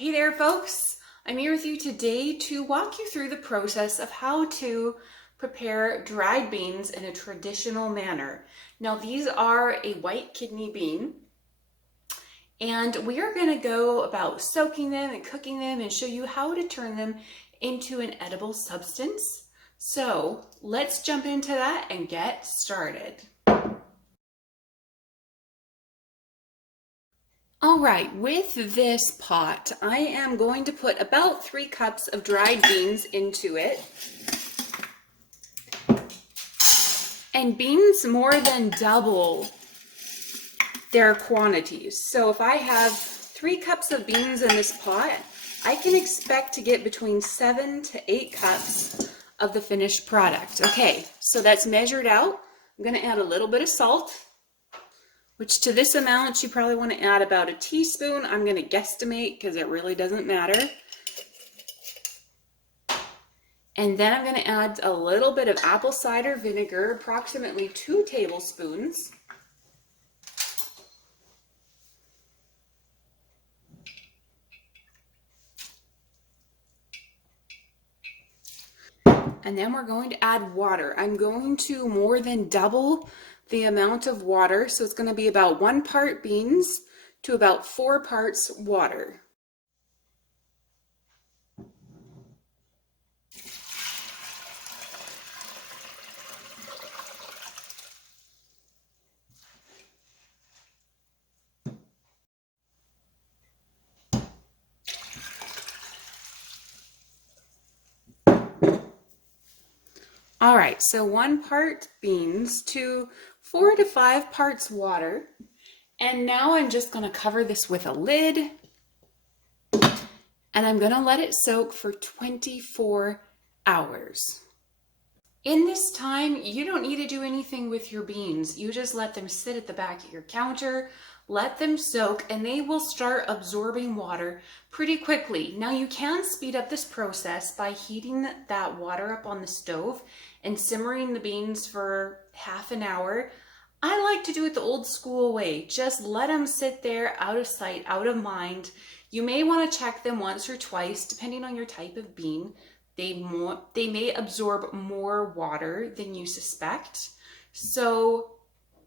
Hey there, folks. I'm here with you today to walk you through the process of how to prepare dried beans in a traditional manner. Now, these are a white kidney bean, and we are going to go about soaking them and cooking them and show you how to turn them into an edible substance. So let's jump into that and get started. All right, with this pot, I am going to put about 3 cups of dried beans into it. And beans more than double their quantities. So if I have 3 cups of beans in this pot, I can expect to get between 7 to 8 cups of the finished product. Okay, so that's measured out. I'm gonna add a little bit of salt, which to this amount, you probably want to add about a teaspoon. I'm going to guesstimate because it really doesn't matter. And then I'm going to add a little bit of apple cider vinegar, approximately 2 tablespoons. And then we're going to add water. I'm going to more than double the amount of water, so it's going to be about 1 part beans to about 4 parts water. All right, so 1 part beans to 4 to 5 parts water. And now I'm just going to cover this with a lid, and I'm going to let it soak for 24 hours. In this time, you don't need to do anything with your beans. You just let them sit at the back of your counter, let them soak, and they will start absorbing water pretty quickly. Now, you can speed up this process by heating that water up on the stove and simmering the beans for half an hour. I like to do it the old school way. Just let them sit there out of sight, out of mind. You may want to check them once or twice, depending on your type of bean. They may absorb more water than you suspect. So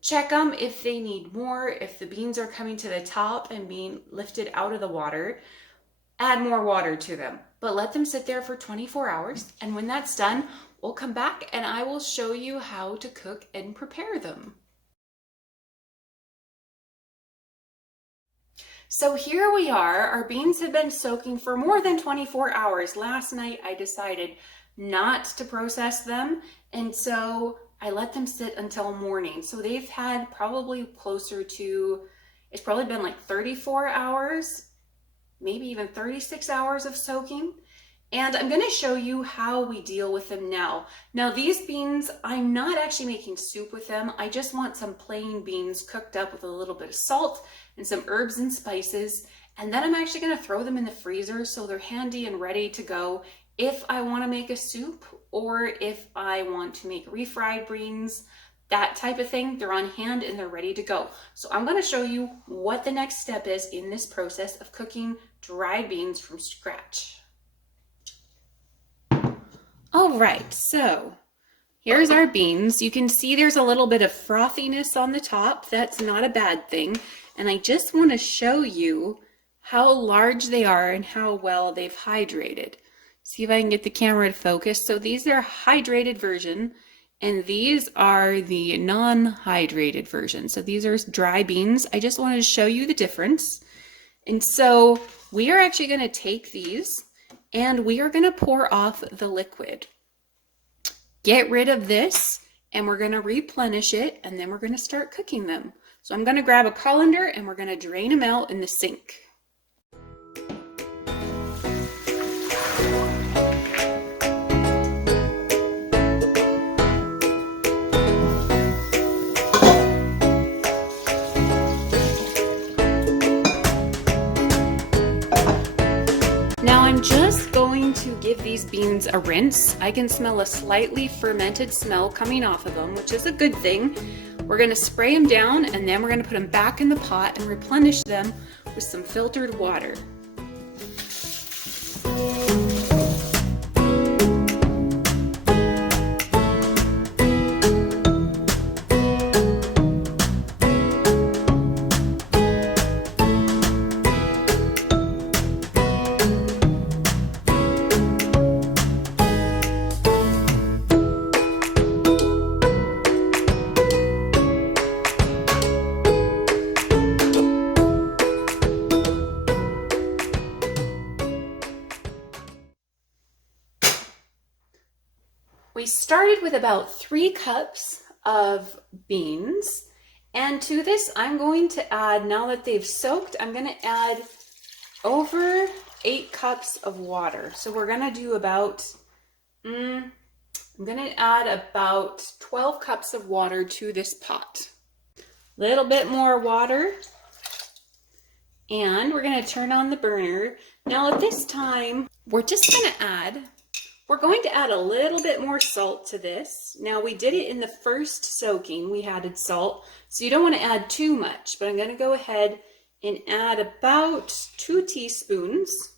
check them if they need more. If the beans are coming to the top and being lifted out of the water, add more water to them. But let them sit there for 24 hours. And when that's done, we'll come back and I will show you how to cook and prepare them. So here we are. Our beans have been soaking for more than 24 hours. Last night I decided not to process them, and so I let them sit until morning. So they've had probably closer to, it's probably been like 34 hours, maybe even 36 hours of soaking. And I'm going to show you how we deal with them now. Now these beans, I'm not actually making soup with them. I just want some plain beans cooked up with a little bit of salt and some herbs and spices. And then I'm actually going to throw them in the freezer so they're handy and ready to go if I want to make a soup or if I want to make refried beans, that type of thing. They're on hand and they're ready to go. So I'm going to show you what the next step is in this process of cooking dried beans from scratch. All right, so here's our beans. You can see there's a little bit of frothiness on the top. That's not a bad thing. And I just want to show you how large they are and how well they've hydrated. See if I can get the camera to focus. So these are hydrated version, and these are the non-hydrated version. So these are dry beans. I just wanted to show you the difference. And so we are actually going to take these and we are going to pour off the liquid. Get rid of this, and we're going to replenish it, and then we're going to start cooking them. So I'm going to grab a colander and we're going to drain them out in the sink. Now I'm just going to give these beans a rinse. I can smell a slightly fermented smell coming off of them, which is a good thing. We're going to spray them down, and then we're going to put them back in the pot and replenish them with some filtered water. We started with about 3 cups of beans. And to this, I'm going to add, now that they've soaked, I'm going to add over 8 cups of water. So we're going to do about, I'm going to add about 12 cups of water to this pot. Little bit more water. And we're going to turn on the burner. Now at this time, we're going to add a little bit more salt to this. Now we did it in the first soaking, we added salt, so you don't want to add too much, but I'm going to go ahead and add about 2 teaspoons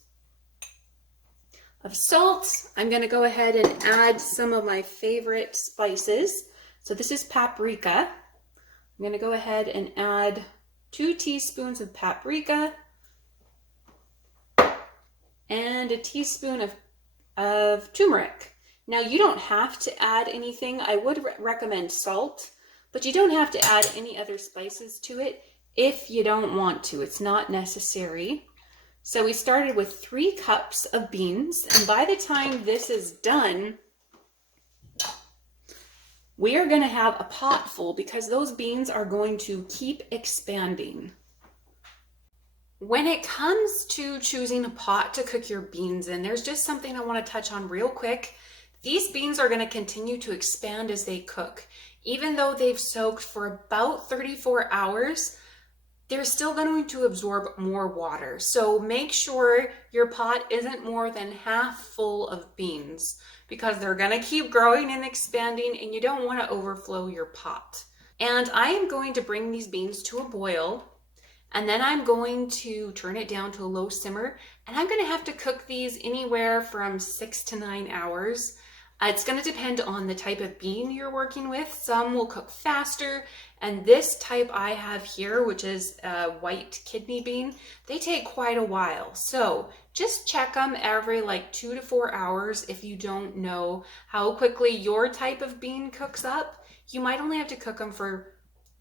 of salt. I'm going to go ahead and add some of my favorite spices. So this is paprika. I'm going to go ahead and add 2 teaspoons of paprika and a teaspoon of turmeric. Now you don't have to add anything. I would recommend salt, but you don't have to add any other spices to it if you don't want to. It's not necessary. So we started with 3 cups of beans, and by the time this is done, we are going to have a pot full because those beans are going to keep expanding. When it comes to choosing a pot to cook your beans in, there's just something I want to touch on real quick. These beans are going to continue to expand as they cook. Even though they've soaked for about 34 hours, they're still going to absorb more water. So make sure your pot isn't more than half full of beans because they're going to keep growing and expanding and you don't want to overflow your pot. And I am going to bring these beans to a boil, and then I'm going to turn it down to a low simmer, and I'm going to have to cook these anywhere from 6 to 9 hours. It's going to depend on the type of bean you're working with. Some will cook faster, and this type I have here, which is a white kidney bean, they take quite a while. So just check them every like 2 to 4 hours. If you don't know how quickly your type of bean cooks up, you might only have to cook them for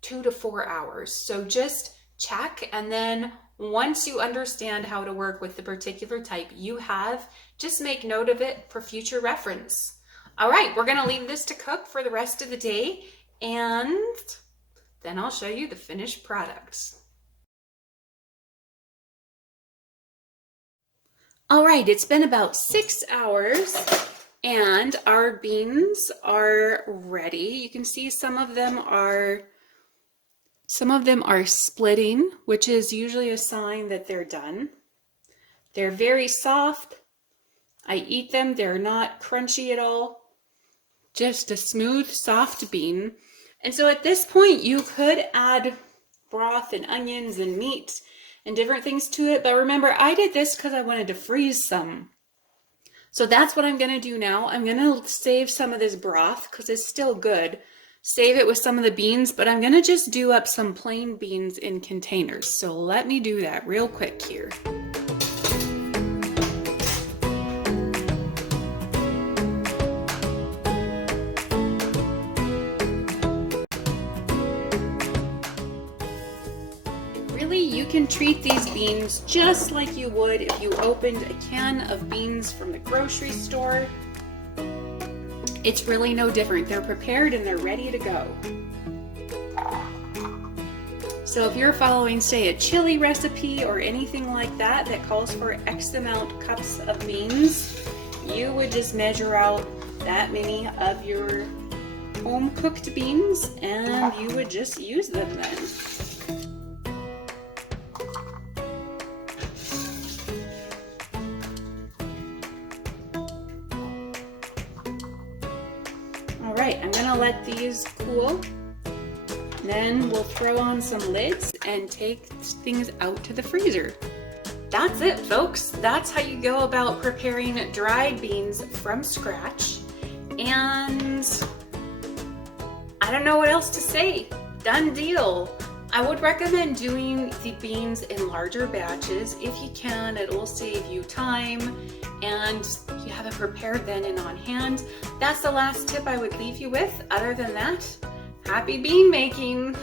2 to 4 hours. So just check, and then once you understand how to work with the particular type you have, just make note of it for future reference. All right, we're gonna leave this to cook for the rest of the day, and then I'll show you the finished products. All right, it's been about 6 hours and our beans are ready. You can see some of them are splitting, which is usually a sign that they're done. They're very soft. I eat them, they're not crunchy at all. Just a smooth, soft bean. And so at this point, you could add broth and onions and meat and different things to it. But remember, I did this because I wanted to freeze some. So that's what I'm going to do now. I'm going to save some of this broth because it's still good. Save it with some of the beans, but I'm going to just do up some plain beans in containers. So let me do that real quick here. You can treat these beans just like you would if you opened a can of beans from the grocery store. It's really no different. They're prepared and they're ready to go. So if you're following, say, a chili recipe or anything like that that calls for X amount cups of beans, you would just measure out that many of your home cooked beans and you would just use them then. Alright, I'm going to let these cool. Then we'll throw on some lids and take things out to the freezer. That's it, folks. That's how you go about preparing dried beans from scratch. And I don't know what else to say. Done deal. I would recommend doing the beans in larger batches if you can. It will save you time and you have it prepared then and on hand. That's the last tip I would leave you with. Other than that, happy bean making.